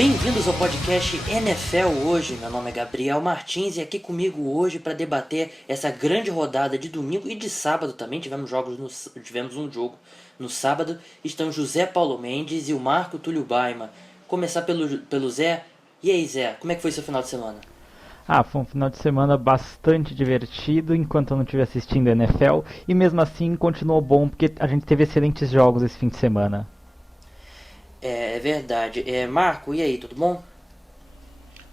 Bem-vindos ao podcast NFL Hoje. Meu nome é Gabriel Martins e aqui comigo hoje para debater essa grande rodada de domingo e de sábado também. Tivemos um jogo no sábado. Estão José Paulo Mendes e o Marco Túlio Baima. Começar pelo Zé. E aí, Zé, como é que foi seu final de semana? Foi um final de semana bastante divertido enquanto eu não estive assistindo a NFL e mesmo assim continuou bom porque a gente teve excelentes jogos esse fim de semana. É verdade. Marco, e aí, tudo bom?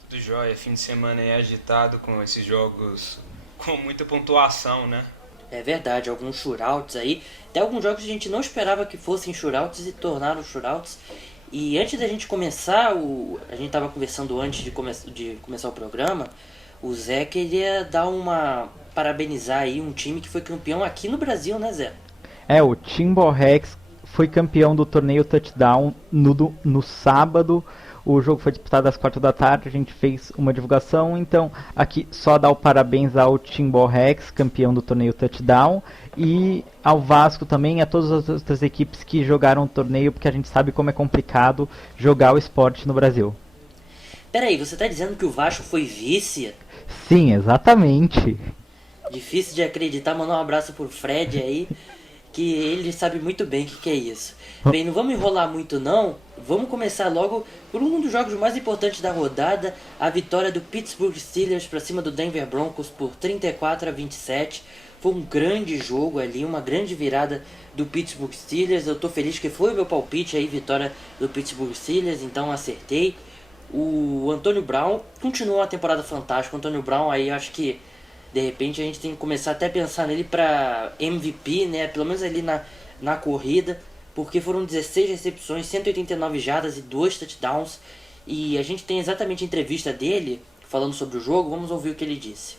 Tudo jóia, fim de semana é agitado com esses jogos com muita pontuação, né? É verdade, alguns shootouts aí. Até alguns jogos que a gente não esperava que fossem shootouts e tornaram shootouts. E antes da gente começar, a gente estava conversando antes de começar o programa, o Zé queria parabenizar aí um time que foi campeão aqui no Brasil, né, Zé? O Timberrex foi campeão do torneio Touchdown no sábado. O jogo foi disputado às 4 da tarde, a gente fez uma divulgação, então aqui só dar o parabéns ao Timberrex, campeão do torneio Touchdown, e ao Vasco também, a todas as outras equipes que jogaram o torneio, porque a gente sabe como é complicado jogar o esporte no Brasil. Peraí, você tá dizendo que o Vasco foi vice? Sim, exatamente. Difícil de acreditar, mandar um abraço pro Fred aí, que ele sabe muito bem o que é isso. Bem, não vamos enrolar muito não, vamos começar logo por um dos jogos mais importantes da rodada, a vitória do Pittsburgh Steelers para cima do Denver Broncos por 34-27. Foi um grande jogo ali, uma grande virada do Pittsburgh Steelers. Eu tô feliz que foi o meu palpite aí, vitória do Pittsburgh Steelers, então acertei. O Antonio Brown continuou uma temporada fantástica. O Antonio Brown aí, acho que de repente a gente tem que começar até a pensar nele para MVP, né? Pelo menos ali na corrida, porque foram 16 recepções, 189 jardas e 2 touchdowns. E a gente tem exatamente a entrevista dele falando sobre o jogo. Vamos ouvir o que ele disse.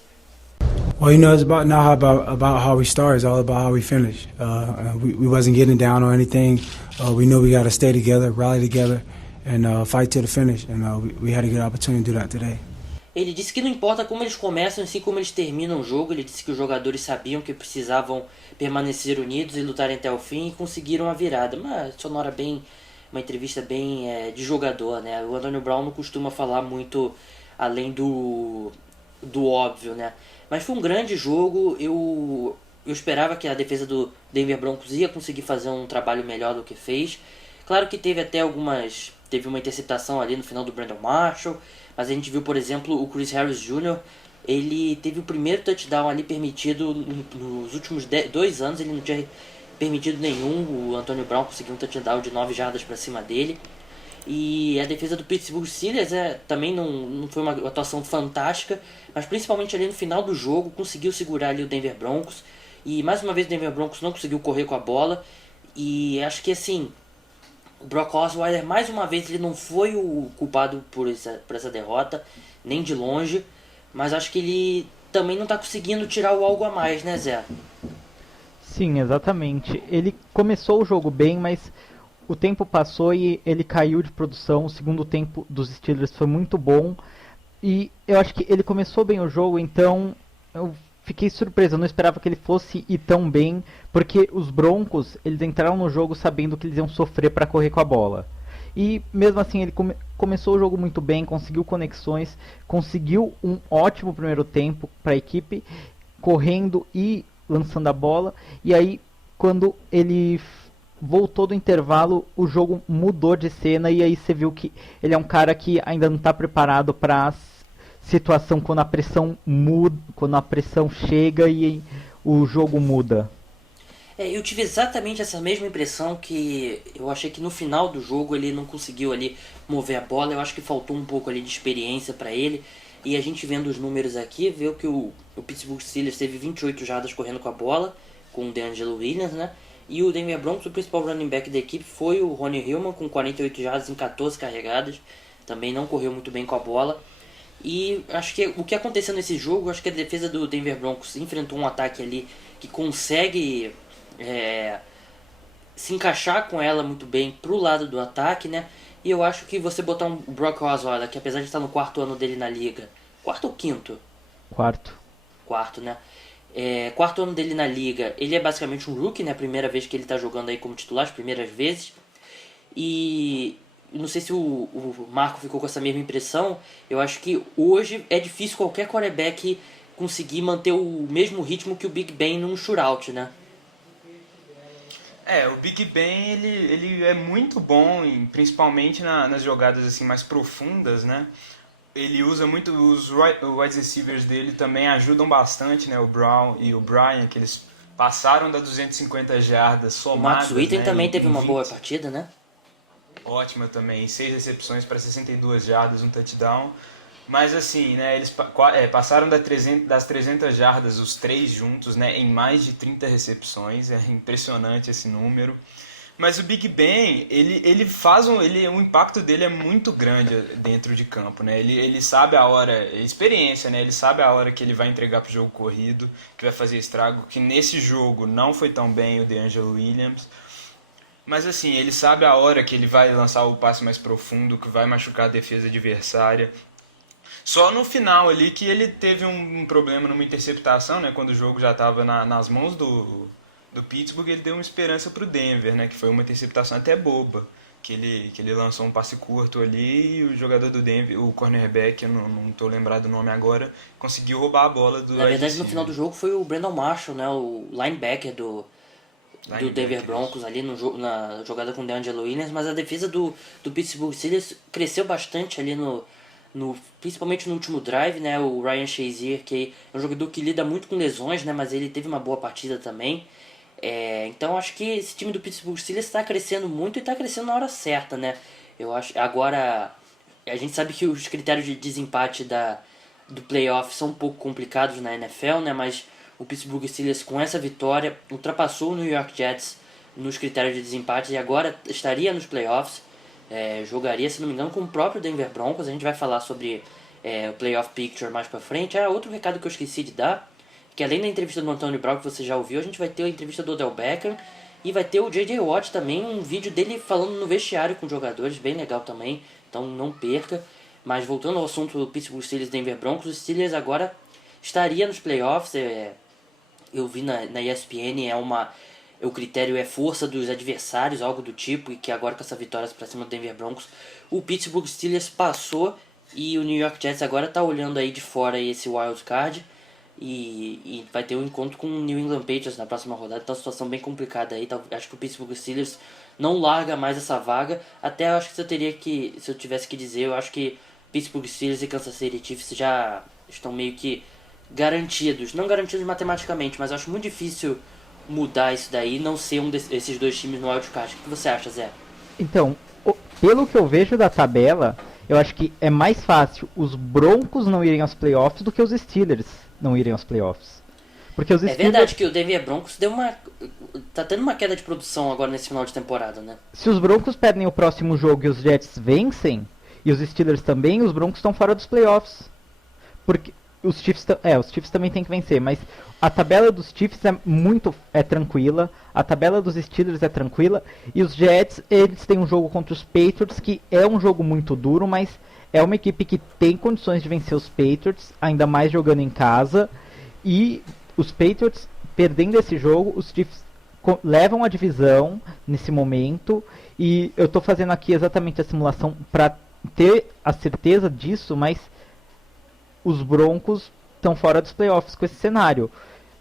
Well, it's about how we start. It's all about how we finish. We wasn't getting down or anything. We knew we got to stay together, rally together, and fight to the finish. And we had a good opportunity to do that today. Ele disse que não importa como eles começam, assim como eles terminam o jogo. Ele disse que os jogadores sabiam que precisavam permanecer unidos e lutarem até o fim e conseguiram a virada. Uma entrevista bem de jogador, né? O Antonio Brown não costuma falar muito além do óbvio, né? Mas foi um grande jogo. Eu esperava que a defesa do Denver Broncos ia conseguir fazer um trabalho melhor do que fez. Claro que teve uma interceptação ali no final do Brandon Marshall, mas a gente viu, por exemplo, o Chris Harris Jr., ele teve o primeiro touchdown ali permitido nos últimos 2 anos, ele não tinha permitido nenhum. O Antonio Brown conseguiu um touchdown de 9 jardas para cima dele. E a defesa do Pittsburgh Steelers também não foi uma atuação fantástica, mas principalmente ali no final do jogo conseguiu segurar ali o Denver Broncos. E mais uma vez o Denver Broncos não conseguiu correr com a bola. E acho que assim, o Brock Osweiler mais uma vez ele não foi o culpado por essa derrota, nem de longe. Mas acho que ele também não está conseguindo tirar o algo a mais, né, Zé? Sim, exatamente. Ele começou o jogo bem, mas o tempo passou e ele caiu de produção. O segundo tempo dos Steelers foi muito bom. E eu acho que ele começou bem o jogo, então eu fiquei surpreso. Eu não esperava que ele fosse ir tão bem, porque os Broncos, eles entraram no jogo sabendo que eles iam sofrer para correr com a bola. E mesmo assim ele começou o jogo muito bem, conseguiu conexões, conseguiu um ótimo primeiro tempo para a equipe, correndo e lançando a bola. E aí quando ele voltou do intervalo, o jogo mudou de cena e aí você viu que ele é um cara que ainda não está preparado para a situação quando a pressão muda, quando a pressão chega e o jogo muda. Eu tive exatamente essa mesma impressão, que eu achei que no final do jogo ele não conseguiu ali mover a bola. Eu acho que faltou um pouco ali de experiência para ele. E a gente vendo os números aqui, vê que o Pittsburgh Steelers teve 28 jardas correndo com a bola, com o DeAngelo Williams, né? E o Denver Broncos, o principal running back da equipe foi o Ronnie Hillman, com 48 jardas em 14 carregadas. Também não correu muito bem com a bola. E acho que o que aconteceu nesse jogo, acho que a defesa do Denver Broncos enfrentou um ataque ali que consegue se encaixar com ela muito bem pro lado do ataque, né? E eu acho que você botar um Brock Osweiler, que apesar de estar no 4º ano dele na liga, 4º ou 5º? Quarto, né? 4º ano dele na liga, ele é basicamente um rookie, né? Primeira vez que ele está jogando aí como titular, as primeiras vezes. E não sei se o Marco ficou com essa mesma impressão, eu acho que hoje é difícil qualquer quarterback conseguir manter o mesmo ritmo que o Big Ben num shootout, né? O Big Ben ele é muito bom, principalmente nas jogadas assim mais profundas, né? Ele usa muito os wide receivers dele também ajudam bastante, né? O Brown e o Brian, que eles passaram das 250 jardas O somadas, Max Witten né? também teve uma 20. boa partida, né? Ótima também, 6 recepções para 62 jardas, um touchdown. Mas assim, né, eles passaram das 300 jardas os três juntos, né, em mais de 30 recepções, é impressionante esse número. Mas o Big Ben, o impacto dele é muito grande dentro de campo, né? Ele sabe a hora, experiência, né? Ele sabe a hora que ele vai entregar pro jogo corrido, que vai fazer estrago, que nesse jogo não foi tão bem o DeAngelo Williams. Mas assim, ele sabe a hora que ele vai lançar o passe mais profundo, que vai machucar a defesa adversária. Só no final ali que ele teve um problema numa interceptação, né? Quando o jogo já estava nas mãos do Pittsburgh, ele deu uma esperança pro Denver, né? Que foi uma interceptação até boba. Que ele lançou um passe curto ali e o jogador do Denver, o cornerback, eu não tô lembrado do nome agora, conseguiu roubar a bola do Na wide verdade, no receiver. final do jogo foi o Brandon Marshall, né? O linebacker do Denver Linebacker, Broncos ali na jogada com o DeAngelo Williams, mas a defesa do Pittsburgh Steelers cresceu bastante ali principalmente no último drive, né? O Ryan Shazier, que é um jogador que lida muito com lesões, né? Mas ele teve uma boa partida também. Então acho que esse time do Pittsburgh Steelers está crescendo muito e está crescendo na hora certa, né? Eu acho agora a gente sabe que os critérios de desempate do playoff são um pouco complicados na NFL, né? Mas o Pittsburgh Steelers com essa vitória ultrapassou o New York Jets nos critérios de desempate e agora estaria nos playoffs. Jogaria, se não me engano, com o próprio Denver Broncos. A gente vai falar sobre o playoff picture mais pra frente. Outro recado que eu esqueci de dar, que além da entrevista do Antonio Brown que você já ouviu, a gente vai ter a entrevista do Odell Beckham e vai ter o J.J. Watt também, um vídeo dele falando no vestiário com jogadores, bem legal também, então não perca. Mas voltando ao assunto do Pittsburgh Steelers e Denver Broncos, os Steelers agora estaria nos playoffs. Eu vi na ESPN, o critério é força dos adversários, algo do tipo, e que agora com essa vitória para cima do Denver Broncos, o Pittsburgh Steelers passou e o New York Jets agora está olhando aí de fora esse wild card e vai ter um encontro com o New England Patriots na próxima rodada, então uma situação bem complicada aí. Acho que o Pittsburgh Steelers não larga mais essa vaga, até acho que se eu tivesse que dizer, eu acho que Pittsburgh Steelers e Kansas City Chiefs já estão meio que garantidos, não garantidos matematicamente, mas eu acho muito difícil mudar isso daí e não ser desses dois times no wildcard. O que você acha, Zé? Então, pelo que eu vejo da tabela, eu acho que é mais fácil os Broncos não irem aos playoffs do que os Steelers não irem aos playoffs. Porque os Steelers... verdade que o Denver Broncos tá tendo uma queda de produção agora nesse final de temporada, né? Se os Broncos perdem o próximo jogo e os Jets vencem, e os Steelers também, os Broncos estão fora dos playoffs. Porque os Chiefs também tem que vencer, mas a tabela dos Chiefs é tranquila, a tabela dos Steelers é tranquila, e os Jets, eles têm um jogo contra os Patriots, que é um jogo muito duro, mas é uma equipe que tem condições de vencer os Patriots, ainda mais jogando em casa, e os Patriots, perdendo esse jogo, os Chiefs levam a divisão nesse momento, e eu estou fazendo aqui exatamente a simulação para ter a certeza disso, mas os Broncos estão fora dos playoffs com esse cenário.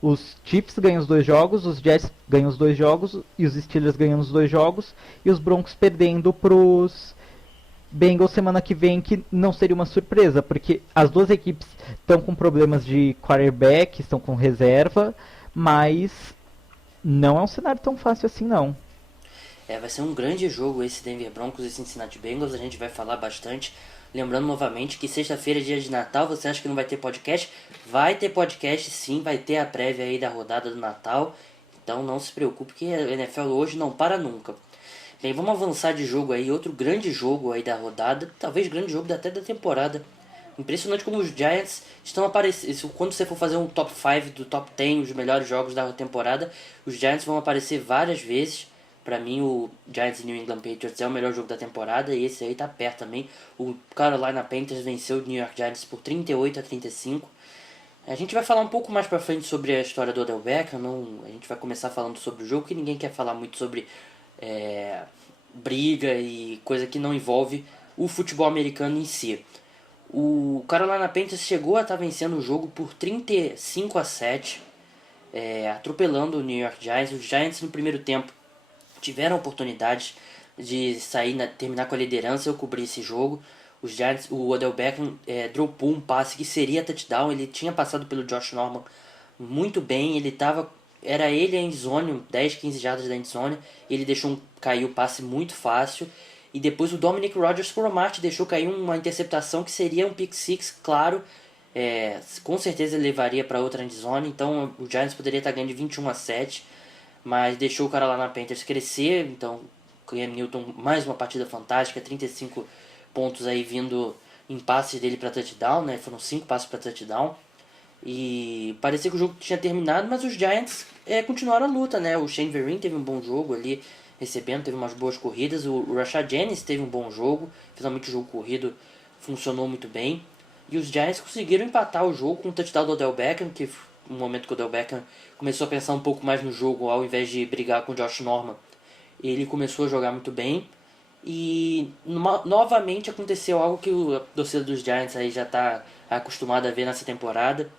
Os Chiefs ganham os 2 jogos, os Jets ganham os 2 jogos, e os Steelers ganham os 2 jogos, e os Broncos perdendo pros Bengals semana que vem, que não seria uma surpresa, porque as duas equipes estão com problemas de quarterback, estão com reserva, mas não é um cenário tão fácil assim não. Vai ser um grande jogo esse Denver Broncos e Cincinnati Bengals, a gente vai falar bastante. Lembrando novamente que sexta-feira é dia de Natal. Você acha que não vai ter podcast? Vai ter podcast sim, vai ter a prévia aí da rodada do Natal. Então não se preocupe que a NFL hoje não para nunca. Bem, vamos avançar de jogo aí, outro grande jogo aí da rodada, talvez grande jogo até da temporada. Impressionante como os Giants estão aparecendo. Quando você for fazer um top 5 do top 10, os melhores jogos da temporada, os Giants vão aparecer várias vezes. Pra mim, o Giants e New England Patriots é o melhor jogo da temporada e esse aí tá perto também. O Carolina Panthers venceu o New York Giants por 38-35. A gente vai falar um pouco mais pra frente sobre a história do Odell Beckham. A gente vai começar falando sobre o jogo, que ninguém quer falar muito sobre briga e coisa que não envolve o futebol americano em si. O Carolina Panthers chegou a estar vencendo o jogo por 35-7, atropelando o New York Giants. Os Giants no primeiro tempo tiveram oportunidades de terminar com a liderança. Eu cobri esse jogo. Os Giants, o Odell Beckham dropou um passe que seria touchdown. Ele tinha passado pelo Josh Norman muito bem. Era ele a endzone, 10, 15 jardas da endzone. Ele deixou cair o passe muito fácil. E depois o Dominic Rodgers-Cromartie deixou cair uma interceptação que seria um pick six, claro. Com certeza levaria para outra endzone. Então o Giants poderia estar ganhando de 21-7. Mas deixou o Carolina Panthers crescer. Então Cam Newton, mais uma partida fantástica. 35 pontos aí vindo em passes dele para touchdown, né? Foram 5 passes para touchdown. E parecia que o jogo tinha terminado, mas os Giants continuaram a luta, né? O Shane Vereen teve um bom jogo ali, recebendo, teve umas boas corridas. O Rashad Jennings teve um bom jogo, finalmente o jogo corrido funcionou muito bem. E os Giants conseguiram empatar o jogo com o touchdown do Odell Beckham, que no momento que o Odell Beckham começou a pensar um pouco mais no jogo, ao invés de brigar com o Josh Norman, ele começou a jogar muito bem. E novamente aconteceu algo que o torcedor dos Giants aí já está acostumado a ver nessa temporada.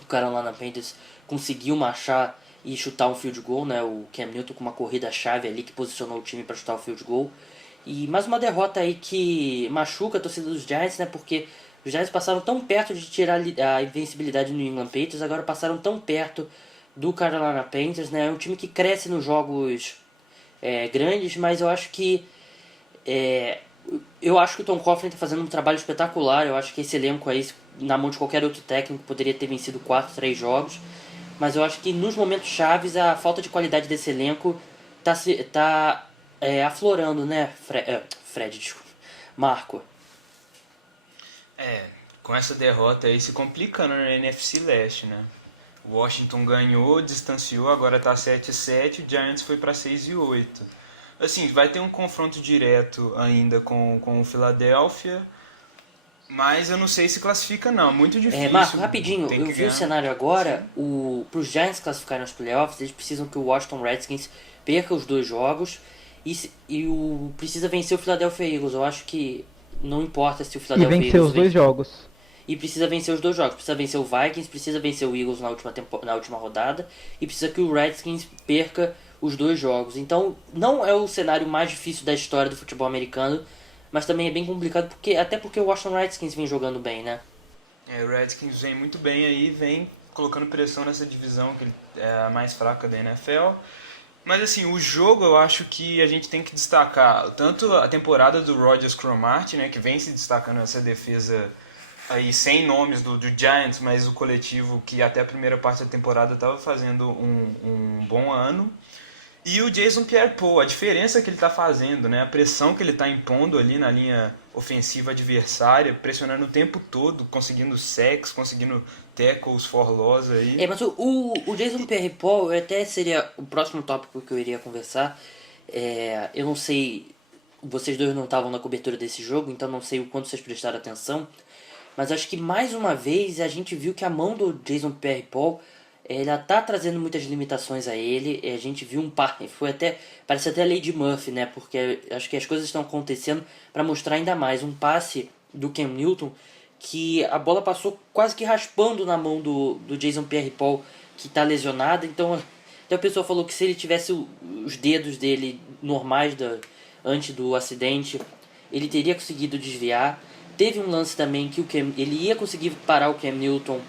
O Carolina Panthers conseguiu marchar e chutar um field goal, né? O Cam Newton com uma corrida-chave ali que posicionou o time para chutar o field goal. E mais uma derrota aí que machuca a torcida dos Giants, né? Porque os Giants passaram tão perto de tirar a invencibilidade do New England Patriots, agora passaram tão perto do Carolina Panthers, né? É um time que cresce nos jogos grandes, mas eu acho que o Tom Coughlin está fazendo um trabalho espetacular. Eu acho que esse elenco aí, na mão de qualquer outro técnico, poderia ter vencido 4, 3 jogos. Mas eu acho que nos momentos chaves a falta de qualidade desse elenco tá aflorando, né, Fred, desculpa. Marco. Com essa derrota aí se complicando na NFC Leste, né? O Washington ganhou, distanciou, agora tá 7-7, o Giants foi para 6-8. Assim, vai ter um confronto direto ainda com o Philadelphia, mas eu não sei se classifica não, muito difícil. Marco, rapidinho, eu vi o cenário agora. Para os Giants classificarem nos playoffs, eles precisam que o Washington Redskins perca os 2 jogos e precisa vencer o Philadelphia Eagles. Eu acho que não importa se o Philadelphia Eagles... E vencer os 2 jogos. E precisa vencer os 2 jogos. Precisa vencer o Vikings, precisa vencer o Eagles na última rodada. E precisa que o Redskins perca os 2 jogos. Então não é o cenário mais difícil da história do futebol americano, mas também é bem complicado, até porque o Washington Redskins vem jogando bem, né? O Redskins vem muito bem aí, vem colocando pressão nessa divisão que é a mais fraca da NFL. Mas assim, o jogo eu acho que a gente tem que destacar tanto a temporada do Rodgers-Cromartie, né, que vem se destacando nessa defesa aí sem nomes do Giants, mas o coletivo que até a primeira parte da temporada estava fazendo um bom ano. E o Jason Pierre-Paul, a diferença que ele está fazendo, né? A pressão que ele está impondo ali na linha ofensiva adversária, pressionando o tempo todo, conseguindo sacks, conseguindo tackles for loss aí. Mas o Jason Pierre-Paul até seria o próximo tópico que eu iria conversar. Eu não sei, vocês dois não estavam na cobertura desse jogo, então não sei o quanto vocês prestaram atenção, mas acho que mais uma vez a gente viu que a mão do Jason Pierre-Paul ela tá trazendo muitas limitações a ele. A gente viu parece até a Lady Murphy, né? Porque acho que as coisas estão acontecendo para mostrar ainda mais. Um passe do Cam Newton que a bola passou quase que raspando na mão do Jason Pierre-Paul, que tá lesionado. Então até o pessoal falou que se ele tivesse os dedos dele normais antes do acidente, ele teria conseguido desviar. Teve um lance também que ele ia conseguir parar o Cam Newton.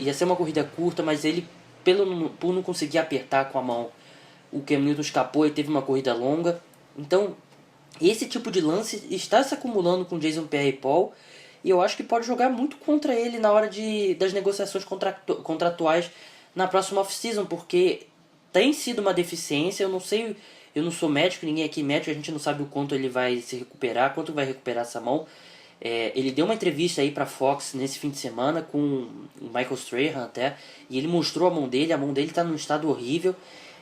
Ia ser uma corrida curta, mas ele, por não conseguir apertar com a mão, o Cam Newton escapou e teve uma corrida longa. Então, esse tipo de lance está se acumulando com o Jason Pierre-Paul, e eu acho que pode jogar muito contra ele na hora das negociações contratuais na próxima off-season, porque tem sido uma deficiência. Eu não sei, eu não sou médico, ninguém aqui é médico, a gente não sabe o quanto ele vai se recuperar, quanto vai recuperar essa mão. Ele deu uma entrevista aí pra Fox nesse fim de semana com o Michael Strahan até, e ele mostrou a mão dele tá num estado horrível,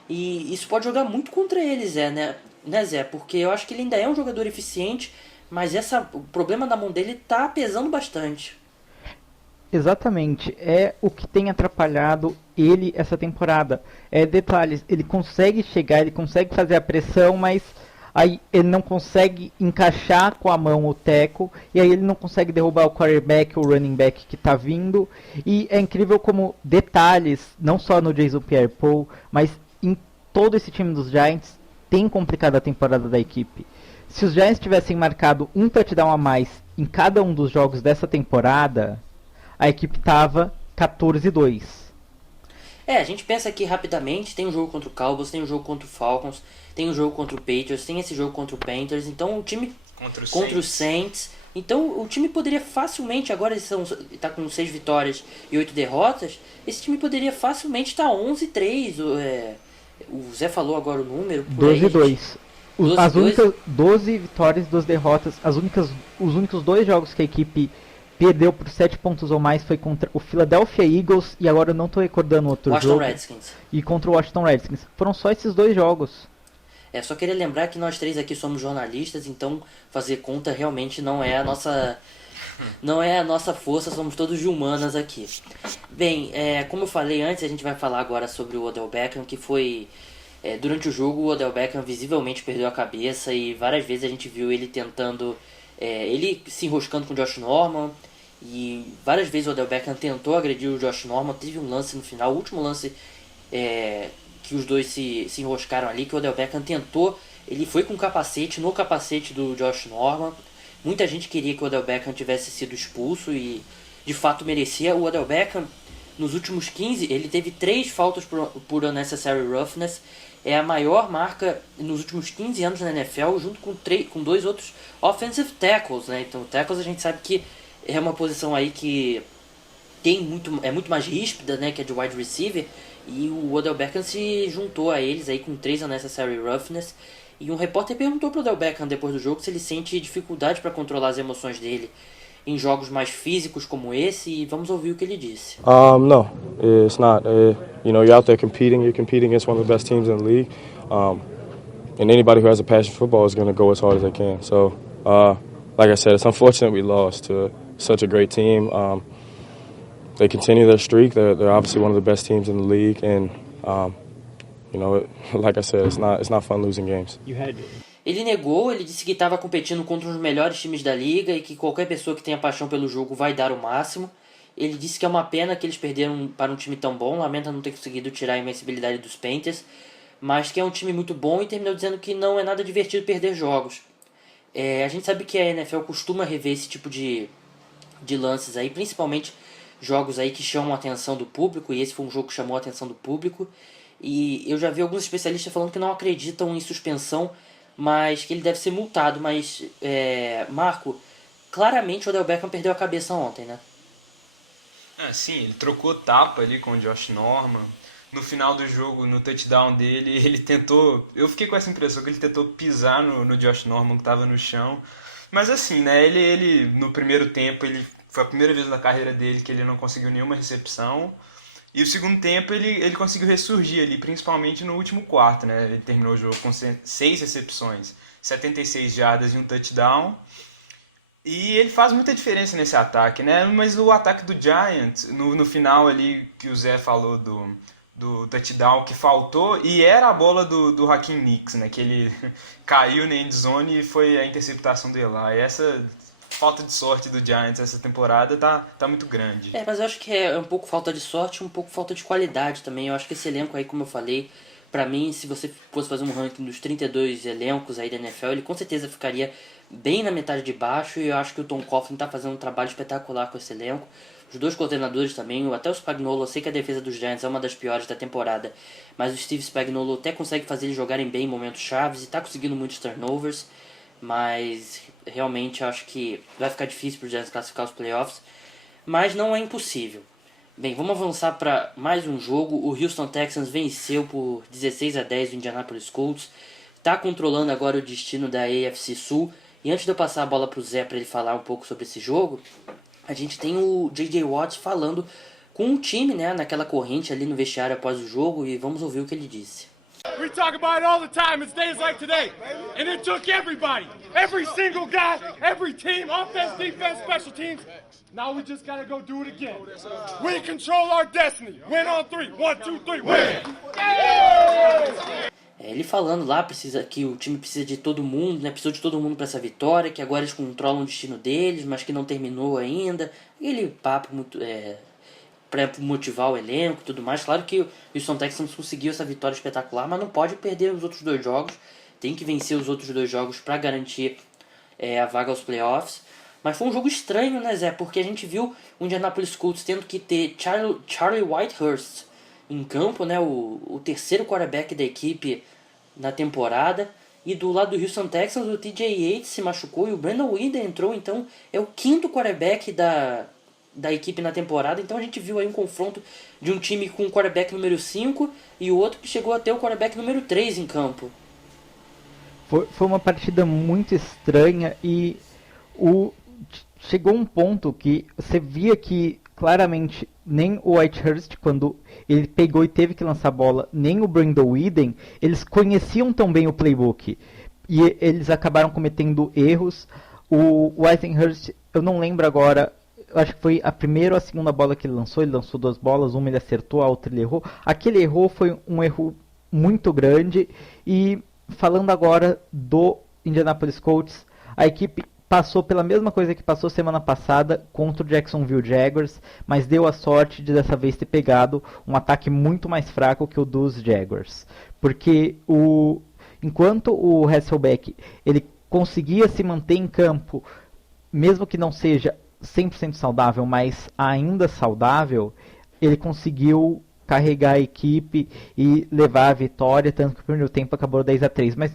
e isso pode jogar muito contra ele, Zé, né, Zé? Porque eu acho que ele ainda é um jogador eficiente, mas o problema da mão dele tá pesando bastante. Exatamente, é o que tem atrapalhado ele essa temporada. Detalhes, ele consegue chegar, ele consegue fazer a pressão, mas aí ele não consegue encaixar com a mão o tackle, e aí ele não consegue derrubar o quarterback, o running back que tá vindo, e é incrível como detalhes, não só no Jason Pierre-Paul, mas em todo esse time dos Giants, tem complicado a temporada da equipe. Se os Giants tivessem marcado um touchdown a mais em cada um dos jogos dessa temporada, a equipe tava 14-2. A gente pensa aqui rapidamente, tem um jogo contra o Cowboys, tem um jogo contra o Falcons, tem um jogo contra o Patriots, tem esse jogo contra o Panthers, então o time contra o Saints. Então o time poderia facilmente, agora está com 6 vitórias e 8 derrotas, esse time poderia facilmente estar 11-3. O Zé falou agora o número. 12-2. As únicas 12 vitórias e 2 derrotas, os únicos 2 jogos que a equipe perdeu por 7 pontos ou mais foi contra o Philadelphia Eagles, e agora eu não estou recordando outro jogo. Redskins. E contra o Washington Redskins. Foram só esses 2 jogos. Só queria lembrar que nós 3 aqui somos jornalistas, então fazer conta realmente não é a nossa força, somos todos de humanas aqui. Bem, como eu falei antes, a gente vai falar agora sobre o Odell Beckham, que foi... durante o jogo o Odell Beckham visivelmente perdeu a cabeça e várias vezes a gente viu ele tentando... ele se enroscando com o Josh Norman, e várias vezes o Odell Beckham tentou agredir o Josh Norman. Teve um lance no final, o último lance que os dois se enroscaram ali, que o Odell Beckham tentou, ele foi com o capacete, no capacete do Josh Norman. Muita gente queria que o Odell Beckham tivesse sido expulso e de fato merecia. O Odell Beckham, nos últimos 15, ele teve 3 faltas por unnecessary roughness. É a maior marca nos últimos 15 anos na NFL, junto com 2 outros offensive tackles, né? Então, tackles a gente sabe que é uma posição aí que é muito mais ríspida, né? Que é de wide receiver. E o Odell Beckham se juntou a eles aí com 3 unnecessary roughness. E um repórter perguntou pro Odell Beckham depois do jogo se ele sente dificuldade para controlar as emoções dele em jogos mais físicos como esse, e vamos ouvir o que ele disse. No, it's not. You're out there competing. You're competing against one of the best teams in the league, and anybody who has a passion for football is going to go as hard as they can. So, like I said, it's unfortunate we lost to such a great team. They continue their streak. They're obviously one of the best teams in the league, and like I said, it's not fun losing games. Ele negou, ele disse que estava competindo contra os melhores times da liga e que qualquer pessoa que tenha paixão pelo jogo vai dar o máximo. Ele disse que é uma pena que eles perderam para um time tão bom, lamenta não ter conseguido tirar a invencibilidade dos Panthers, mas que é um time muito bom, e terminou dizendo que não é nada divertido perder jogos. A gente sabe que a NFL costuma rever esse tipo de lances aí, principalmente jogos aí que chamam a atenção do público, e esse foi um jogo que chamou a atenção do público. E eu já vi alguns especialistas falando que não acreditam em suspensão, mas que ele deve ser multado. Mas, Marco, claramente o Odell Beckham perdeu a cabeça ontem, né? Sim, ele trocou tapa ali com o Josh Norman. No final do jogo, no touchdown dele, ele tentou... Eu fiquei com essa impressão que ele tentou pisar no Josh Norman, que estava no chão. Mas assim, né, ele no primeiro tempo, foi a primeira vez na carreira dele que ele não conseguiu nenhuma recepção. E o segundo tempo ele conseguiu ressurgir ali, principalmente no último quarto, né? Ele terminou o jogo com 6 recepções, 76 jardas e um touchdown. E ele faz muita diferença nesse ataque, né? Mas o ataque do Giants, no final ali que o Zé falou do touchdown que faltou, e era a bola do Hakeem Nicks, né? Que ele caiu na endzone e foi a interceptação dele lá. E essa falta de sorte do Giants essa temporada tá muito grande. Mas eu acho que é um pouco falta de sorte, um pouco falta de qualidade também. Eu acho que esse elenco aí, como eu falei, pra mim, se você fosse fazer um ranking dos 32 elencos aí da NFL, ele com certeza ficaria bem na metade de baixo, e eu acho que o Tom Coughlin tá fazendo um trabalho espetacular com esse elenco. Os 2 coordenadores também, até o Spagnuolo, eu sei que a defesa dos Giants é uma das piores da temporada, mas o Steve Spagnuolo até consegue fazer eles jogarem bem em momentos chaves e tá conseguindo muitos turnovers, mas realmente acho que vai ficar difícil para os Giants classificar os playoffs, mas não é impossível. Bem, vamos avançar para mais um jogo. O Houston Texans venceu por 16-10 o Indianapolis Colts, está controlando agora o destino da AFC Sul. E antes de eu passar a bola para o Zé para ele falar um pouco sobre esse jogo, a gente tem o J.J. Watt falando com o time, né, naquela corrente ali no vestiário após o jogo, e vamos ouvir o que ele disse. We talk about it all the time. It's days like today. And it took everybody. Every single guy, every team, offense, defense, special teams. Now we just got to go do it again. We control our destiny. Win on 3. 1, 2, 3, win! Ele falando lá que o time precisa de todo mundo, né? Precisou de todo mundo para essa vitória, que agora eles controlam o destino deles, mas que não terminou ainda. Aquele papo muito para motivar o elenco e tudo mais. Claro que o Houston Texans conseguiu essa vitória espetacular, mas não pode perder os outros 2 jogos. Tem que vencer os outros 2 jogos para garantir a vaga aos playoffs. Mas foi um jogo estranho, né, Zé? Porque a gente viu o Indianapolis Colts tendo que ter Charlie Whitehurst em campo, né, o terceiro quarterback da equipe na temporada. E do lado do Houston Texans, o TJ Yates se machucou e o Brandon Whedon entrou. Então é o 5º quarterback da equipe na temporada. Então a gente viu aí um confronto de um time com o quarterback número 5 e o outro que chegou até o quarterback número 3 em campo. Foi uma partida muito estranha e chegou um ponto que você via que claramente nem o Whitehurst, quando ele pegou e teve que lançar a bola, nem o Brandon Whedon, eles conheciam tão bem o playbook. E eles acabaram cometendo erros. O Whitehurst, eu não lembro agora, eu acho que foi a primeira ou a segunda bola que ele lançou 2 bolas, uma ele acertou, a outra ele errou. Aquele erro foi um erro muito grande. E falando agora do Indianapolis Colts, a equipe passou pela mesma coisa que passou semana passada contra o Jacksonville Jaguars, mas deu a sorte de dessa vez ter pegado um ataque muito mais fraco que o dos Jaguars. Porque enquanto o Hasselbeck ele conseguia se manter em campo, mesmo que não seja 100% saudável, mas ainda saudável, ele conseguiu carregar a equipe e levar a vitória, tanto que o primeiro tempo acabou 10-3. Mas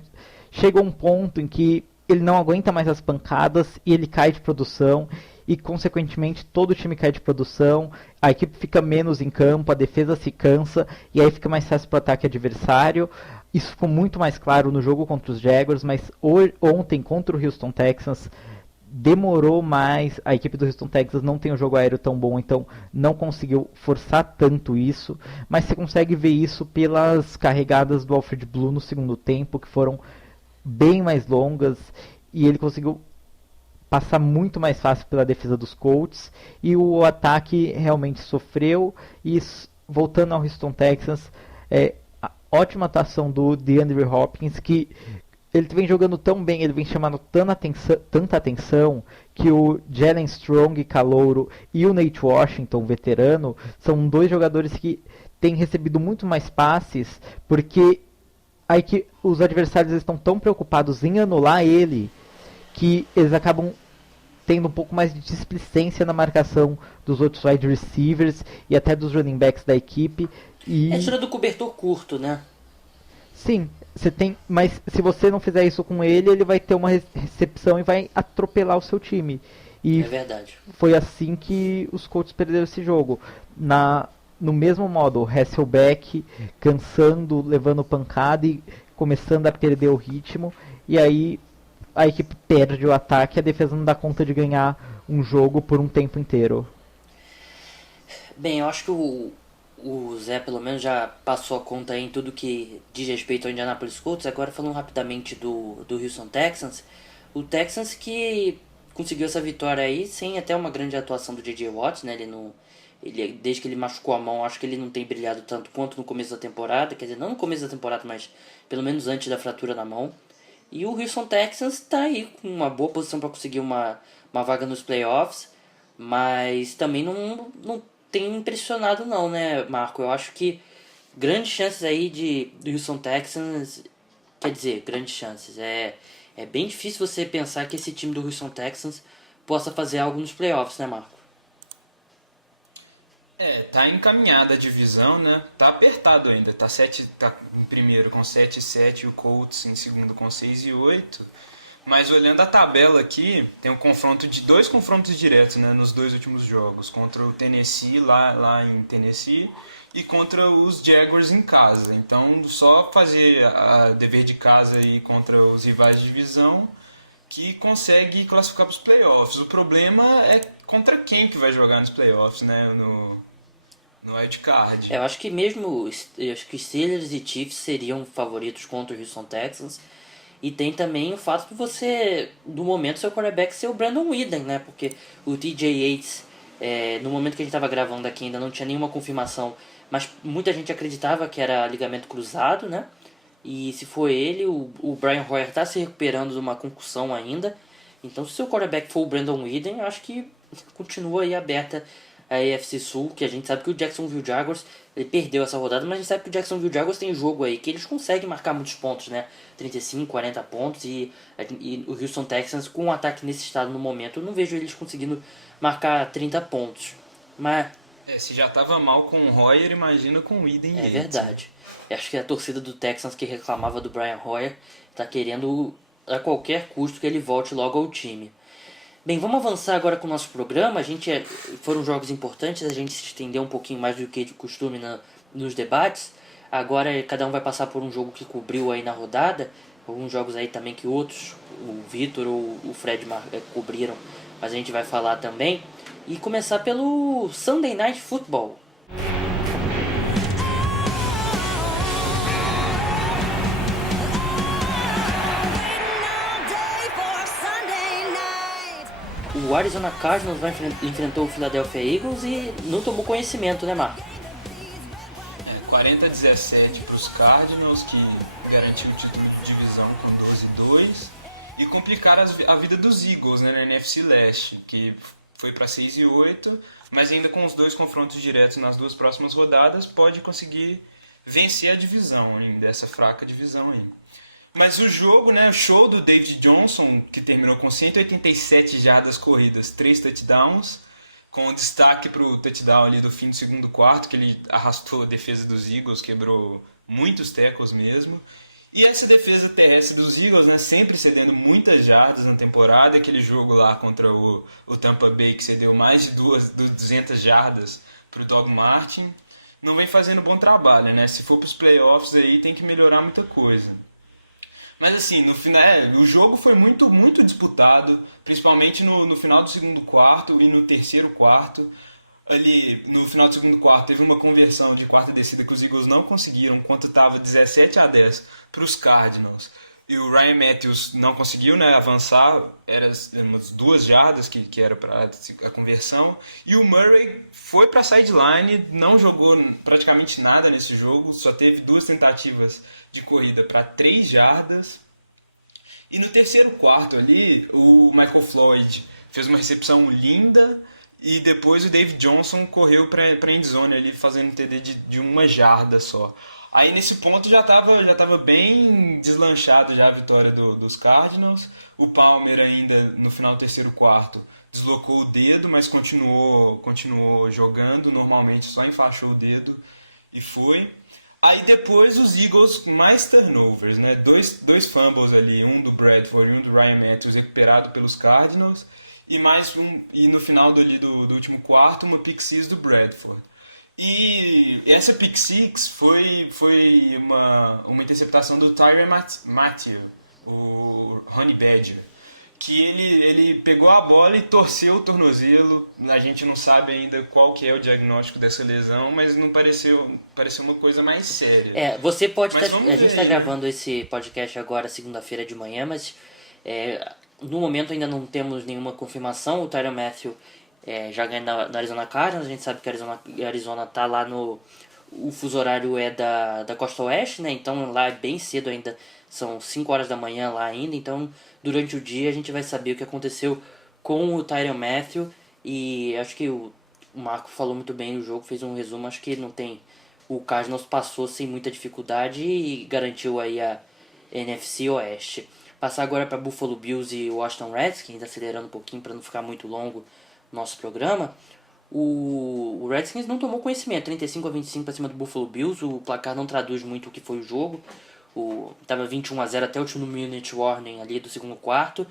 chegou um ponto em que ele não aguenta mais as pancadas e ele cai de produção e, consequentemente, todo o time cai de produção, a equipe fica menos em campo, a defesa se cansa e aí fica mais fácil para o ataque adversário. Isso ficou muito mais claro no jogo contra os Jaguars, mas ontem contra o Houston Texans demorou mais, a equipe do Houston Texans não tem um jogo aéreo tão bom, então não conseguiu forçar tanto isso, mas você consegue ver isso pelas carregadas do Alfred Blue no segundo tempo, que foram bem mais longas, e ele conseguiu passar muito mais fácil pela defesa dos Colts, e o ataque realmente sofreu. E voltando ao Houston Texans, a ótima atuação do DeAndre Hopkins, que ele vem jogando tão bem, ele vem chamando tanta atenção, que o Jalen Strong, calouro, e o Nate Washington, veterano, são 2 jogadores que têm recebido muito mais passes, porque aí que os adversários estão tão preocupados em anular ele, que eles acabam tendo um pouco mais de displicência na marcação dos outros wide receivers e até dos running backs da equipe. É tira do cobertor curto, né? Sim, você tem, mas se você não fizer isso com ele, ele vai ter uma recepção e vai atropelar o seu time. E é verdade. Foi assim que os Colts perderam esse jogo. No mesmo modo, o Hasselbeck cansando, levando pancada e começando a perder o ritmo. E aí a equipe perde o ataque e a defesa não dá conta de ganhar um jogo por um tempo inteiro. Bem, eu acho que o Zé pelo menos já passou a conta aí em tudo que diz respeito ao Indianapolis Colts. Agora falando rapidamente do Houston Texans. O Texans que conseguiu essa vitória aí sem até uma grande atuação do J.J. Watt, né? Desde que ele machucou a mão, acho que ele não tem brilhado tanto quanto no começo da temporada. Quer dizer, não no começo da temporada, mas pelo menos antes da fratura na mão. E o Houston Texans está aí com uma boa posição para conseguir uma vaga nos playoffs. Mas também não tem impressionado não, né, Marco? Eu acho que grandes chances aí do Houston Texans... Quer dizer, grandes chances. É bem difícil você pensar que esse time do Houston Texans possa fazer algo nos playoffs, né, Marco? Tá encaminhada a divisão, né? Tá apertado ainda. Tá em primeiro com 7-7 e o Colts em segundo com 6-8. Mas olhando a tabela aqui, tem dois confrontos diretos, né, nos 2 últimos jogos. Contra o Tennessee, lá em Tennessee, e contra os Jaguars em casa. Então, só fazer a dever de casa aí contra os rivais de divisão que consegue classificar para os playoffs. O problema é contra quem que vai jogar nos playoffs, né, no wildcard. Eu acho que Steelers e Chiefs seriam favoritos contra o Houston Texans. E tem também o fato de você, no momento, seu quarterback ser o Brandon Whedon, né? Porque o TJ Yates, no momento que a gente estava gravando aqui, ainda não tinha nenhuma confirmação, mas muita gente acreditava que era ligamento cruzado, né? E se for ele, o Brian Hoyer está se recuperando de uma concussão ainda. Então, se o seu quarterback for o Brandon Whedon, eu acho que continua aí aberta a AFC Sul, que a gente sabe que o Jacksonville Jaguars ele perdeu essa rodada, mas a gente sabe que o Jacksonville Jaguars tem jogo aí que eles conseguem marcar muitos pontos, né? 35, 40 pontos, e o Houston Texans, com um ataque nesse estado no momento, eu não vejo eles conseguindo marcar 30 pontos. Mas Se já tava mal com o Hoyer, imagina com o Whedon. é verdade. Eu acho que a torcida do Texans que reclamava do Brian Hoyer tá querendo a qualquer custo que ele volte logo ao time. Bem, vamos avançar agora com o nosso programa. Foram jogos importantes, a gente se estendeu um pouquinho mais do que de costume nos debates. Agora cada um vai passar por um jogo que cobriu aí na rodada. Alguns jogos aí também que outros, o Vitor ou o Fred cobriram, mas a gente vai falar também. E começar pelo Sunday Night Football. O Arizona Cardinals enfrentou o Philadelphia Eagles e não tomou conhecimento, né, Marco? 40-17 para os Cardinals, que garantiu o título de divisão com 12-2, e complicaram a vida dos Eagles, né, na NFC Leste, que foi para 6-8, mas ainda com os 2 confrontos diretos nas 2 próximas rodadas, pode conseguir vencer a divisão ainda, essa fraca divisão aí. Mas o jogo, né, o show do David Johnson, que terminou com 187 jardas corridas, 3 touchdowns, com destaque para o touchdown ali do fim do segundo quarto, que ele arrastou a defesa dos Eagles, quebrou muitos tackles mesmo. E essa defesa terrestre dos Eagles, né, sempre cedendo muitas jardas na temporada, aquele jogo lá contra o Tampa Bay, que cedeu mais de 200 jardas para o Doug Martin, não vem fazendo bom trabalho, né? Se for para os playoffs aí tem que melhorar muita coisa. Mas assim, no final, o jogo foi muito, muito disputado, principalmente no final do segundo quarto e no terceiro quarto. Ali, no final do segundo quarto, teve uma conversão de quarta descida que os Eagles não conseguiram, enquanto estava 17-10 para os Cardinals. E o Ryan Matthews não conseguiu, né, avançar, era umas 2 jardas que era para a conversão. E o Murray foi para a sideline, não jogou praticamente nada nesse jogo, só teve 2 tentativas de corrida para 3 jardas. E no terceiro quarto ali, o Michael Floyd fez uma recepção linda e depois o David Johnson correu para a endzone ali, fazendo TD de 1 jarda só. Aí nesse ponto já tava bem deslanchado já a vitória dos Cardinals. O Palmer ainda no final do terceiro quarto deslocou o dedo, mas continuou jogando normalmente, só enfaixou o dedo e foi. Aí depois os Eagles mais turnovers, né? Dois fumbles ali, um do Bradford e um do Ryan Matthews recuperado pelos Cardinals, e no final do último quarto uma pick six do Bradford. E essa pick six foi uma interceptação do Tyrann Mathieu, o Honey Badger, que ele pegou a bola e torceu o tornozelo. A gente não sabe ainda qual que é o diagnóstico dessa lesão, mas não pareceu uma coisa mais séria. Você pode mas a vamos gente ver está aí, gravando esse podcast agora, segunda-feira de manhã, mas no momento ainda não temos nenhuma confirmação. O Tyrann Mathieu já ganha na Arizona Cardinals. A gente sabe que a Arizona tá lá o fuso horário é da costa oeste, né? Então lá é bem cedo ainda, são 5 horas da manhã lá ainda. Então durante o dia a gente vai saber o que aconteceu com o Tyrann Mathieu. E acho que o Marco falou muito bem no jogo, fez um resumo. Acho que o Cardinals passou sem muita dificuldade e garantiu aí a NFC Oeste. Passar agora para Buffalo Bills e Washington Redskins, acelerando um pouquinho para não ficar muito longo nosso programa. O Redskins não tomou conhecimento, 35-25 para cima do Buffalo Bills. O placar não traduz muito o que foi o jogo. Estava 21-0 até o 2-minute warning ali do segundo quarto.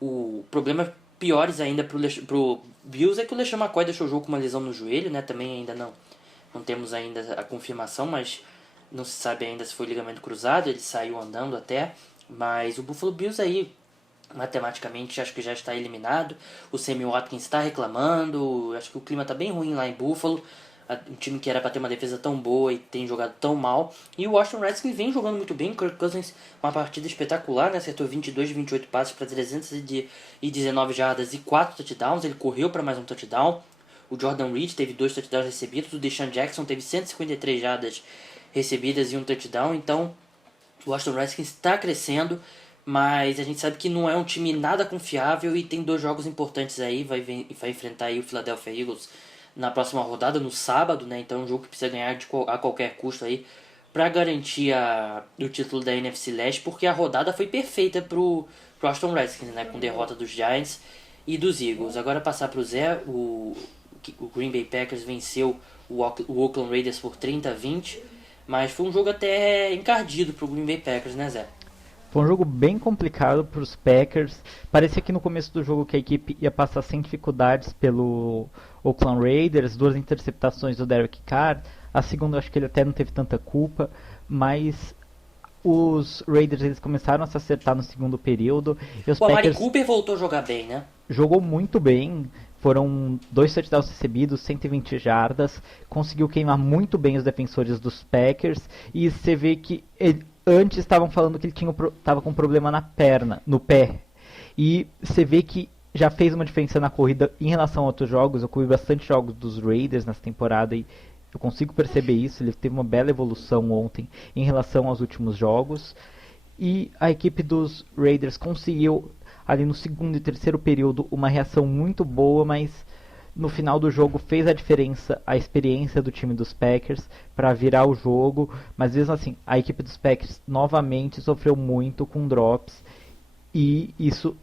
O problema piores ainda pro Bills é que o LeSean McCoy deixou o jogo com uma lesão no joelho, né? Também ainda não temos ainda a confirmação, mas não se sabe ainda se foi ligamento cruzado. Ele saiu andando até, mas o Buffalo Bills aí matematicamente acho que já está eliminado. O Sammy Watkins está reclamando. Acho que o clima está bem ruim lá em Buffalo. Um time que era para ter uma defesa tão boa e tem jogado tão mal. E o Washington Redskins vem jogando muito bem. Kirk Cousins, uma partida espetacular, né? Acertou 22 de 28 passes para 319 jardas e 4 touchdowns. Ele correu para mais um touchdown. O Jordan Reed teve 2 touchdowns recebidos. O Deshaun Jackson teve 153 jardas recebidas e um touchdown. Então O Washington Redskins está crescendo, mas a gente sabe que não é um time nada confiável e tem 2 jogos importantes aí. Vai enfrentar aí o Philadelphia Eagles na próxima rodada, no sábado, né? Então é um jogo que precisa ganhar a qualquer custo aí para garantir o título da NFC Leste, porque a rodada foi perfeita pro Washington Redskins, né? Com derrota dos Giants e dos Eagles. Agora passar pro Zé, o Green Bay Packers venceu o Oakland Raiders por 30-20, mas foi um jogo até encardido pro Green Bay Packers, né, Zé? Foi um jogo bem complicado para os Packers. Parecia que no começo do jogo que a equipe ia passar sem dificuldades pelo Oakland Raiders, 2 interceptações do Derek Carr. A segunda eu acho que ele até não teve tanta culpa, mas os Raiders eles começaram a se acertar no segundo período. E os O Amari Packers Cooper voltou a jogar bem, né? jogou muito bem. Foram 2 touchdowns recebidos, 120 jardas. Conseguiu queimar muito bem os defensores dos Packers. E você vê que antes estavam falando que ele estava com problema na perna, no pé. E você vê que já fez uma diferença na corrida em relação a outros jogos. Eu cobri bastante jogos dos Raiders nessa temporada e eu consigo perceber isso. Ele teve uma bela evolução ontem em relação aos últimos jogos. E a equipe dos Raiders conseguiu, ali no segundo e terceiro período, uma reação muito boa, mas no final do jogo fez a diferença a experiência do time dos Packers para virar o jogo. Mas mesmo assim, a equipe dos Packers novamente sofreu muito com drops. E isso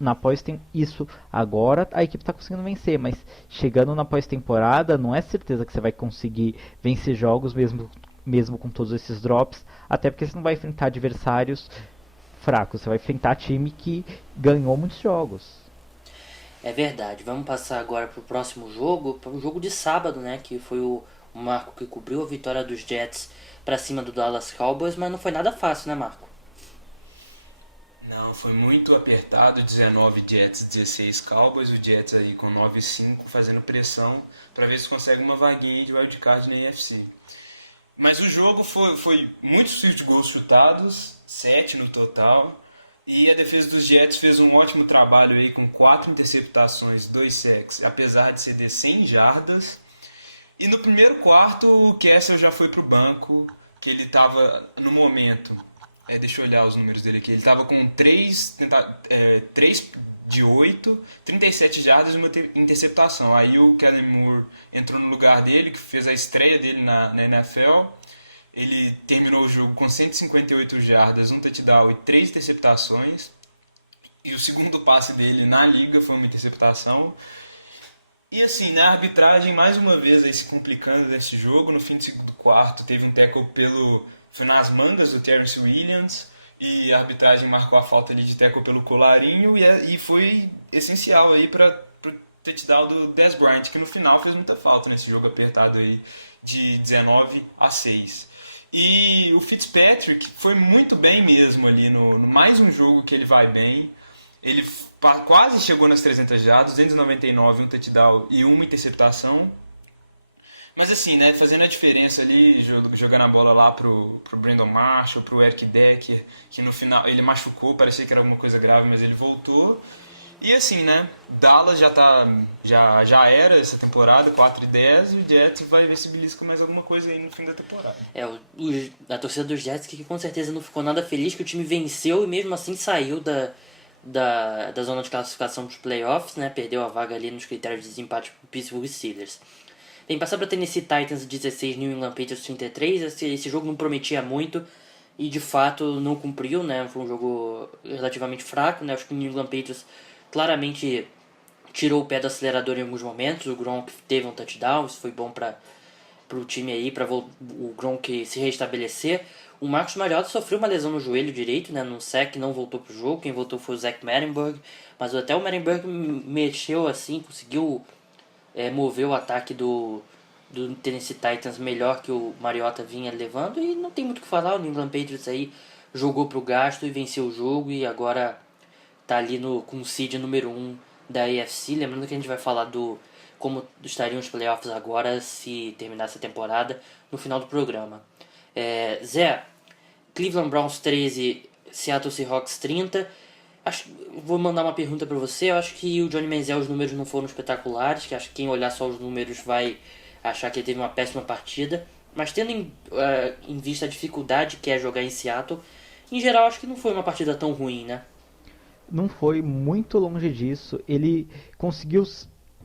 agora a equipe está conseguindo vencer, mas chegando na pós-temporada não é certeza que você vai conseguir vencer jogos mesmo com todos esses drops, até porque você não vai enfrentar adversários fracos, você vai enfrentar time que ganhou muitos jogos. É verdade. Vamos passar agora pro próximo jogo, para o jogo de sábado, né, que foi o Marco que cobriu a vitória dos Jets para cima do Dallas Cowboys, mas não foi nada fácil, né, Marco? Não, foi muito apertado, 19 Jets, 16 Cowboys, o Jets aí com 9-5 fazendo pressão para ver se consegue uma vaguinha de wildcard na AFC. Mas o jogo foi muitos field goals chutados, 7 no total, e a defesa dos Jets fez um ótimo trabalho aí com 4 interceptações, 2 sacks, apesar de ceder 100 jardas. E no primeiro quarto o Kessel já foi pro banco, que ele estava no momento... deixa eu olhar os números dele aqui. Ele estava com 3 de 8, 37 jardas e uma interceptação. Aí o Kellen Moore entrou no lugar dele, que fez a estreia dele na NFL. Ele terminou o jogo com 158 jardas, um touchdown e 3 interceptações. E o segundo passe dele na liga foi uma interceptação. E assim, na arbitragem, mais uma vez aí se complicando nesse jogo. No fim do segundo quarto, teve um tackle foi nas mangas do Terrence Williams e a arbitragem marcou a falta ali de tackle pelo colarinho e foi essencial aí para o touchdown do Dez Bryant, que no final fez muita falta nesse jogo apertado aí de 19-6. E o Fitzpatrick foi muito bem mesmo ali no mais um jogo que ele vai bem. Ele quase chegou nas 300 jardas, 299, um touchdown e uma interceptação. Mas assim, né, fazendo a diferença ali, jogando a bola lá pro Brandon Marshall, pro Eric Decker, que no final ele machucou, parecia que era alguma coisa grave, mas ele voltou. E assim, né, Dallas já era essa temporada, 4-10, e o Jets vai ver se belisca mais alguma coisa aí no fim da temporada. A torcida dos Jets que com certeza não ficou nada feliz que o time venceu e mesmo assim saiu da zona de classificação dos playoffs, né, perdeu a vaga ali nos critérios de desempate pro Pittsburgh Steelers. Tem passar para Tennessee Titans 16, New England Patriots 33. Esse jogo não prometia muito e de fato não cumpriu, né? Foi um jogo relativamente fraco, né? Acho que o New England Patriots claramente tirou o pé do acelerador em alguns momentos. O Gronk teve um touchdown, isso foi bom para o time aí, para o Gronk se restabelecer. O Marcus Mariota sofreu uma lesão no joelho direito, né? No sack, não voltou pro jogo. Quem voltou foi o Zach Mettenberg, mas até o Mettenberg mexeu assim, conseguiu mover o ataque do Tennessee Titans melhor que o Mariota vinha levando, e não tem muito o que falar. O New England Patriots aí jogou pro gasto e venceu o jogo e agora tá ali com o seed número 1 da AFC. Lembrando que a gente vai falar como estariam os playoffs agora se terminar essa temporada no final do programa. Zé, Cleveland Browns 13, Seattle Seahawks 30. Vou mandar uma pergunta para você. Eu acho que o Johnny Manziel, os números não foram espetaculares, que acho que quem olhar só os números vai achar que ele teve uma péssima partida, mas tendo em vista a dificuldade que é jogar em Seattle, em geral, acho que não foi uma partida tão ruim, né? Não foi muito longe disso. Ele conseguiu,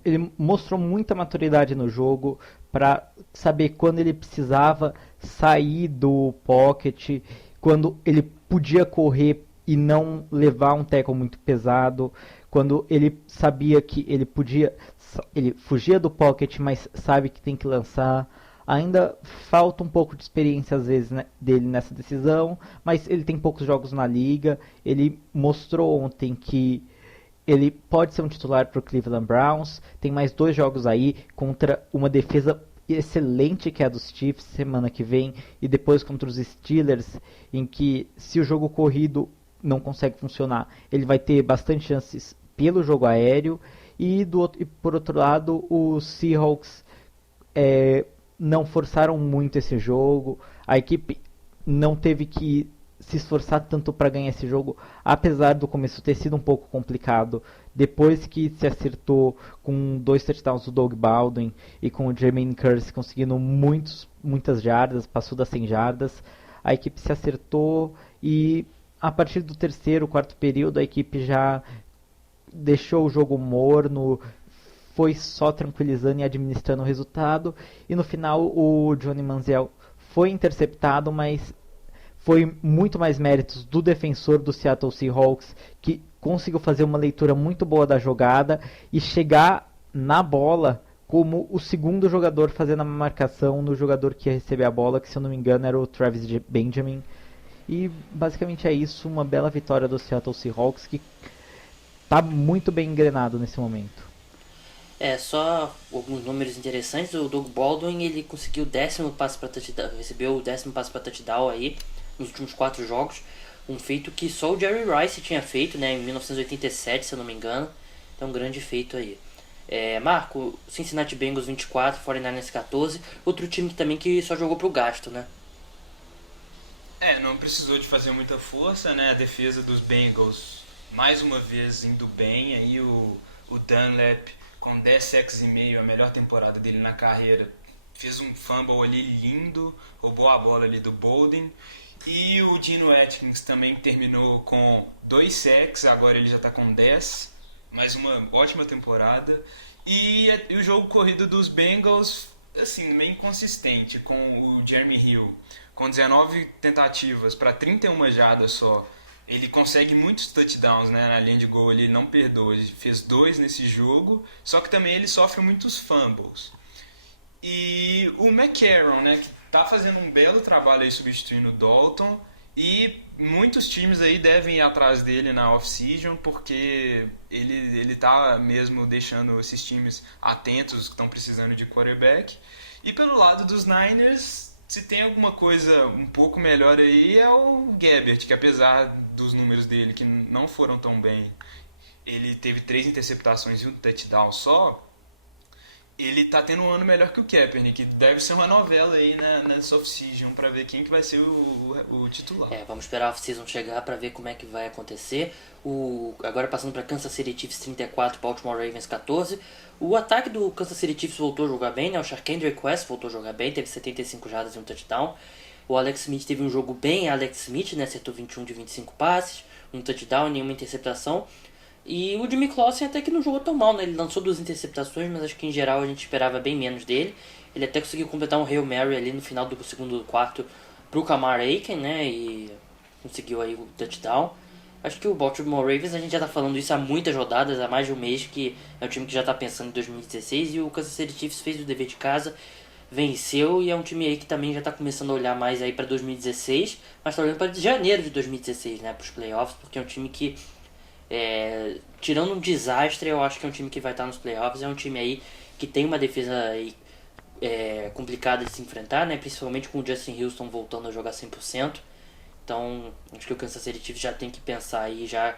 ele mostrou muita maturidade no jogo para saber quando ele precisava sair do pocket, quando ele podia correr e não levar um tackle muito pesado, quando ele sabia que ele fugia do pocket, mas sabe que tem que lançar. Ainda falta um pouco de experiência às vezes, né, dele nessa decisão, mas ele tem poucos jogos na liga. Ele mostrou ontem que ele pode ser um titular para o Cleveland Browns. Tem mais 2 jogos aí contra uma defesa excelente que é a dos Chiefs semana que vem, e depois contra os Steelers, em que se o jogo corrido não consegue funcionar, ele vai ter bastante chances pelo jogo aéreo. E por outro lado, os Seahawks não forçaram muito esse jogo. A equipe não teve que se esforçar tanto para ganhar esse jogo, apesar do começo ter sido um pouco complicado. Depois que se acertou com 2 touchdowns do Doug Baldwin e com o Jermaine Kearse conseguindo muitas jardas, passou das 100 jardas, a equipe se acertou, e a partir do terceiro, quarto período, a equipe já deixou o jogo morno, foi só tranquilizando e administrando o resultado. E no final o Johnny Manziel foi interceptado, mas foi muito mais méritos do defensor do Seattle Seahawks, que conseguiu fazer uma leitura muito boa da jogada e chegar na bola como o segundo jogador fazendo a marcação no jogador que ia receber a bola, que se eu não me engano era o Travis Benjamin. E basicamente é isso, uma bela vitória do Seattle Seahawks, que está muito bem engrenado nesse momento. Só alguns números interessantes. O Doug Baldwin, ele conseguiu o 10º passe para touchdown, recebeu o 10º passe para touchdown aí nos últimos 4 jogos, um feito que só o Jerry Rice tinha feito, né, em 1987, se eu não me engano. Então, um grande feito aí. Marco, Cincinnati Bengals 24, 49ers 14, outro time também que só jogou pro gasto, né? Não precisou de fazer muita força, né? A defesa dos Bengals, mais uma vez, indo bem. Aí o Dunlap, com 10 sacks e meio, a melhor temporada dele na carreira, fez um fumble ali lindo, roubou a bola ali do Bolden. E o Geno Atkins também terminou com 2 sacks, agora ele já está com 10, mais uma ótima temporada. E o jogo corrido dos Bengals, assim, meio inconsistente, com o Jeremy Hill com 19 tentativas para 31 jardas só. Ele consegue muitos touchdowns, né, na linha de gol, ele não perdoa, ele fez 2 nesse jogo, só que também ele sofre muitos fumbles. E o McCarron, né, que tá fazendo um belo trabalho aí substituindo o Dalton, e muitos times aí devem ir atrás dele na off-season, porque ele tá mesmo deixando esses times atentos que estão precisando de quarterback. E pelo lado dos Niners, se tem alguma coisa um pouco melhor aí é o Gabbert, que apesar dos números dele que não foram tão bem, ele teve 3 interceptações e um touchdown só, ele tá tendo um ano melhor que o Kaepernick, que deve ser uma novela aí nessa off-season pra ver quem que vai ser o titular. Vamos esperar a off-season chegar pra ver como é que vai acontecer. Agora passando pra Kansas City Chiefs 34, Baltimore Ravens 14. O ataque do Kansas City Chiefs voltou a jogar bem, né? O Charkandre Quest voltou a jogar bem, teve 75 jardas e um touchdown. O Alex Smith teve um jogo bem Alex Smith, né? Acertou 21 de 25 passes, um touchdown, nenhuma interceptação. E o Jimmy Clausen até que não jogou tão mal, né? Ele lançou 2 interceptações, mas acho que em geral a gente esperava bem menos dele. Ele até conseguiu completar um Hail Mary ali no final do segundo quarto pro Kamar Aiken, né? E conseguiu aí o touchdown. Acho que o Baltimore Ravens, a gente já tá falando isso há muitas rodadas, há mais de um mês, que é um time que já tá pensando em 2016. E o Kansas City Chiefs fez o dever de casa, venceu, e é um time aí que também já tá começando a olhar mais aí pra 2016. Mas tá olhando pra janeiro de 2016, né? Pros playoffs, porque é um time que... tirando um desastre, eu acho que é um time que vai estar nos playoffs. É um time aí que tem uma defesa aí, complicada de se enfrentar, né? Principalmente com o Justin Houston voltando a jogar 100%. Então acho que o Kansas City Chiefs já tem que pensar aí já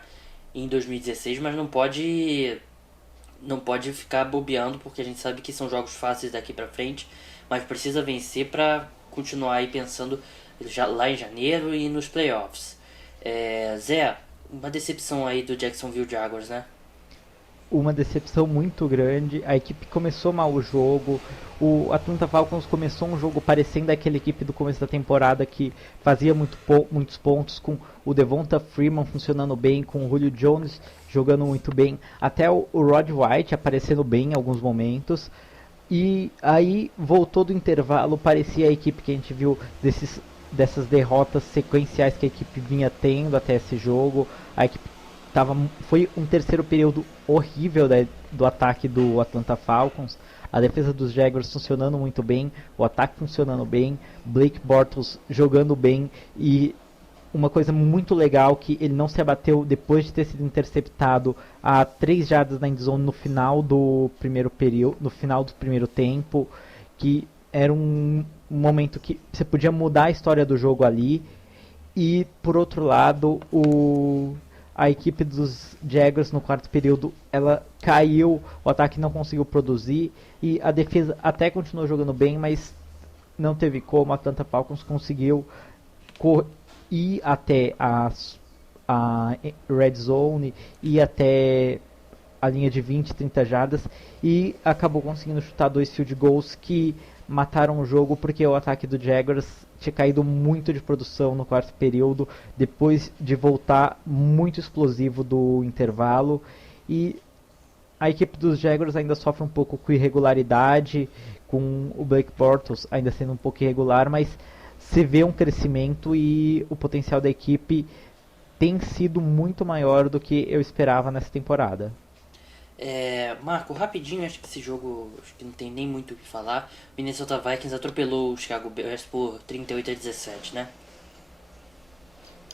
em 2016, mas não pode ficar bobeando, porque a gente sabe que são jogos fáceis daqui pra frente, mas precisa vencer pra continuar aí pensando já lá em janeiro e nos playoffs. Zé, uma decepção aí do Jacksonville Jaguars, né? uma decepção muito grande. A equipe começou mal o jogo. O Atlanta Falcons começou um jogo parecendo aquela equipe do começo da temporada que fazia muitos pontos, com o Devonta Freeman funcionando bem, com o Julio Jones jogando muito bem, até o Rod White aparecendo bem em alguns momentos. E aí voltou do intervalo, parecia a equipe que a gente viu dessas derrotas sequenciais que a equipe vinha tendo até esse jogo. A equipe foi um terceiro período horrível do ataque do Atlanta Falcons. A defesa dos Jaguars funcionando muito bem, o ataque funcionando bem, Blake Bortles jogando bem, e uma coisa muito legal que ele não se abateu depois de ter sido interceptado a 3 jardas na endzone no final do primeiro período, no final do primeiro tempo, que era um momento que você podia mudar a história do jogo ali. E por outro lado, a equipe dos Jaguars no quarto período, ela caiu, o ataque não conseguiu produzir, e a defesa até continuou jogando bem, mas não teve como. A Atlanta Falcons conseguiu ir até a red zone, ir até a linha de 20, 30 jardas, e acabou conseguindo chutar 2 field goals que mataram o jogo, porque o ataque do Jaguars tinha caído muito de produção no quarto período, depois de voltar muito explosivo do intervalo. E a equipe dos Jaguars ainda sofre um pouco com irregularidade, com o Blake Bortles ainda sendo um pouco irregular, mas se vê um crescimento e o potencial da equipe tem sido muito maior do que eu esperava nessa temporada. Marco, rapidinho, acho que esse jogo acho que não tem nem muito o que falar. Minnesota Vikings atropelou o Chicago Bears por 38-17, né?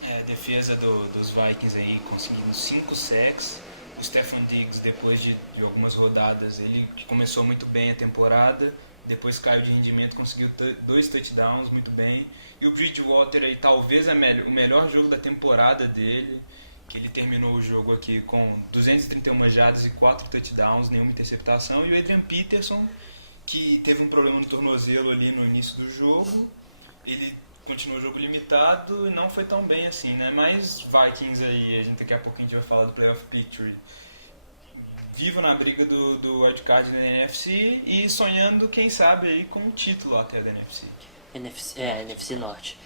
A defesa dos Vikings aí conseguindo 5 sacks. O Stefon Diggs, depois de algumas rodadas, ele começou muito bem a temporada, depois caiu de rendimento, conseguiu 2 touchdowns muito bem. E o Bridgewater aí, talvez o melhor jogo da temporada dele, que ele terminou o jogo aqui com 231 jardas e 4 touchdowns, nenhuma interceptação. E o Adrian Peterson, que teve um problema no tornozelo ali no início do jogo, ele continuou o jogo limitado e não foi tão bem assim, né? Mas Vikings aí, daqui a pouco a gente vai falar do Playoff Picture, vivo na briga do wildcard da NFC e sonhando, quem sabe, aí com um título até da NFC. NFC Norte.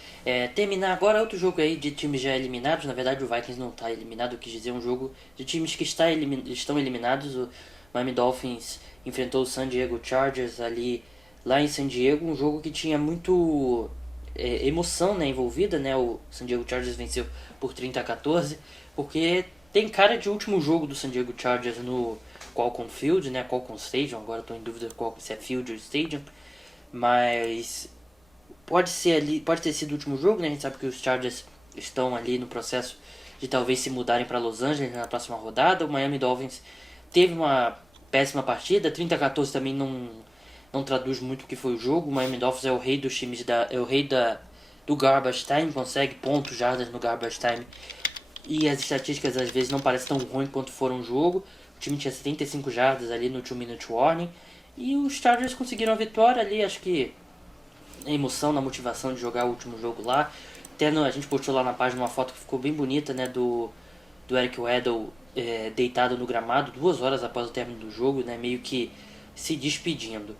Terminar agora outro jogo aí de times já eliminados. Na verdade, o Vikings não está eliminado, eu quis dizer um jogo de times que estão eliminados. O Miami Dolphins enfrentou o San Diego Chargers ali lá em San Diego, um jogo que tinha muito emoção, né, envolvida, né? O San Diego Chargers venceu por 30-14, porque tem cara de último jogo do San Diego Chargers no Qualcomm Field, né? Qualcomm Stadium, agora estou em dúvida se é Field ou Stadium, mas pode ter sido o último jogo, né? A gente sabe que os Chargers estão ali no processo de talvez se mudarem para Los Angeles na próxima rodada. O Miami Dolphins teve uma péssima partida, 30-14 também não traduz muito o que foi o jogo. O Miami Dolphins é o rei dos times, do garbage time, consegue pontos, jardas no garbage time, e as estatísticas às vezes não parecem tão ruins quanto foram o jogo. O time tinha 75 jardas ali no 2-minute warning, e os Chargers conseguiram a vitória ali. Acho que a emoção, na motivação de jogar o último jogo lá. Até a gente postou lá na página uma foto que ficou bem bonita, né, do Eric Weddle deitado no gramado 2 horas após o término do jogo, né, meio que se despedindo.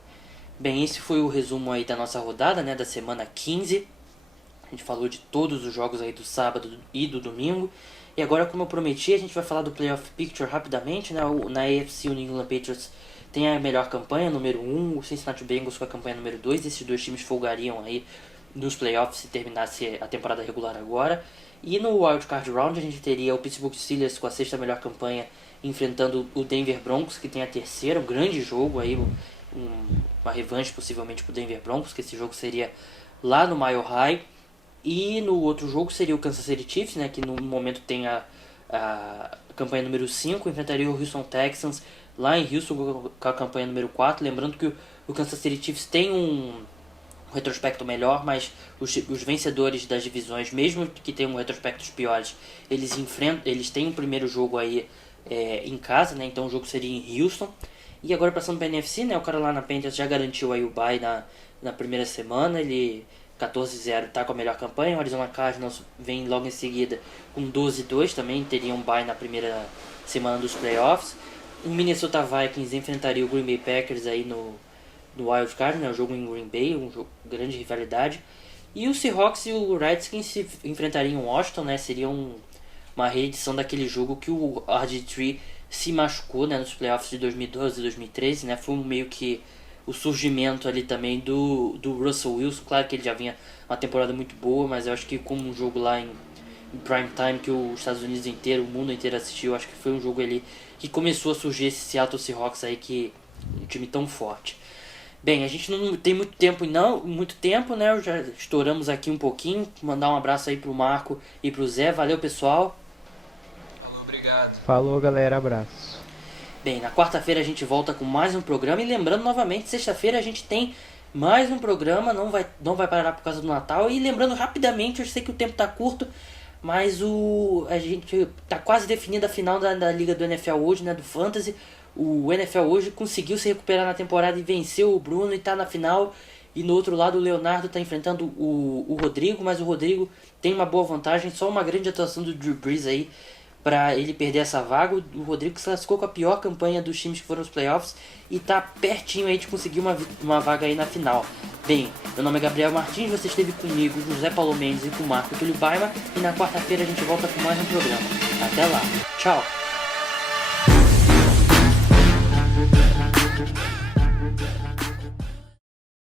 Bem, esse foi o resumo aí da nossa rodada, né, da semana 15. A gente falou de todos os jogos aí do sábado e do domingo. E agora, como eu prometi, a gente vai falar do Playoff Picture rapidamente, né? Na AFC, o New England Patriots tem a melhor campanha, número 1, o Cincinnati Bengals com a campanha número 2. Esses dois times folgariam aí nos playoffs se terminasse a temporada regular agora. E no Wild Card Round a gente teria o Pittsburgh Steelers com a 6ª melhor campanha enfrentando o Denver Broncos, que tem a 3ª, um grande jogo aí, uma revanche possivelmente pro Denver Broncos, que esse jogo seria lá no Mile High. E no outro jogo seria o Kansas City Chiefs, né, que no momento tem a campanha número 5, enfrentaria o Houston Texans lá em Houston com a campanha número 4. Lembrando que o Kansas City Chiefs tem um retrospecto melhor, mas os vencedores das divisões, mesmo que tenham retrospectos piores, eles têm um primeiro jogo aí em casa, né, então o jogo seria em Houston. E agora passando para a NFC, né, o Carolina Panthers já garantiu aí o bye na primeira semana, ele 14-0 está com a melhor campanha. O Arizona Cardinals vem logo em seguida com 12-2, também teria um bye na primeira semana dos playoffs. o Minnesota Vikings enfrentaria o Green Bay Packers aí no Wild Card, né? O jogo em Green Bay, um jogo grande rivalidade. E o Seahawks e o Redskins se enfrentariam em Washington, né? Seria uma reedição daquele jogo que o RG3 se machucou, né? Nos playoffs de 2012 e 2013, né? Foi meio que o surgimento ali também do Russell Wilson. Claro que ele já vinha uma temporada muito boa, mas eu acho que como um jogo lá em prime time que os Estados Unidos inteiro, o mundo inteiro assistiu, acho que foi um jogo ali que começou a surgir esse Seattle Seahawks aí, que um time tão forte. Bem, a gente não tem muito tempo, né? Já estouramos aqui um pouquinho. Mandar um abraço aí pro Marco e pro Zé. Valeu, pessoal. Falou, obrigado. Falou, galera, abraço. Bem, na quarta-feira a gente volta com mais um programa. E lembrando novamente, sexta-feira a gente tem mais um programa. Não vai parar por causa do Natal. E lembrando rapidamente, eu sei que o tempo tá curto, mas a gente tá quase definida a final da Liga do NFL hoje, né? Do Fantasy. O NFL hoje conseguiu se recuperar na temporada e venceu o Bruno e tá na final. E no outro lado o Leonardo tá enfrentando o Rodrigo, mas o Rodrigo tem uma boa vantagem. Só uma grande atuação do Drew Brees aí para ele perder essa vaga. O Rodrigo se classificou com a pior campanha dos times que foram nos playoffs e tá pertinho aí de conseguir uma vaga aí na final. Bem, meu nome é Gabriel Martins, você esteve comigo, José Paulo Mendes e com o Marco Túlio Baima. E na quarta-feira a gente volta com mais um programa. Até lá, tchau!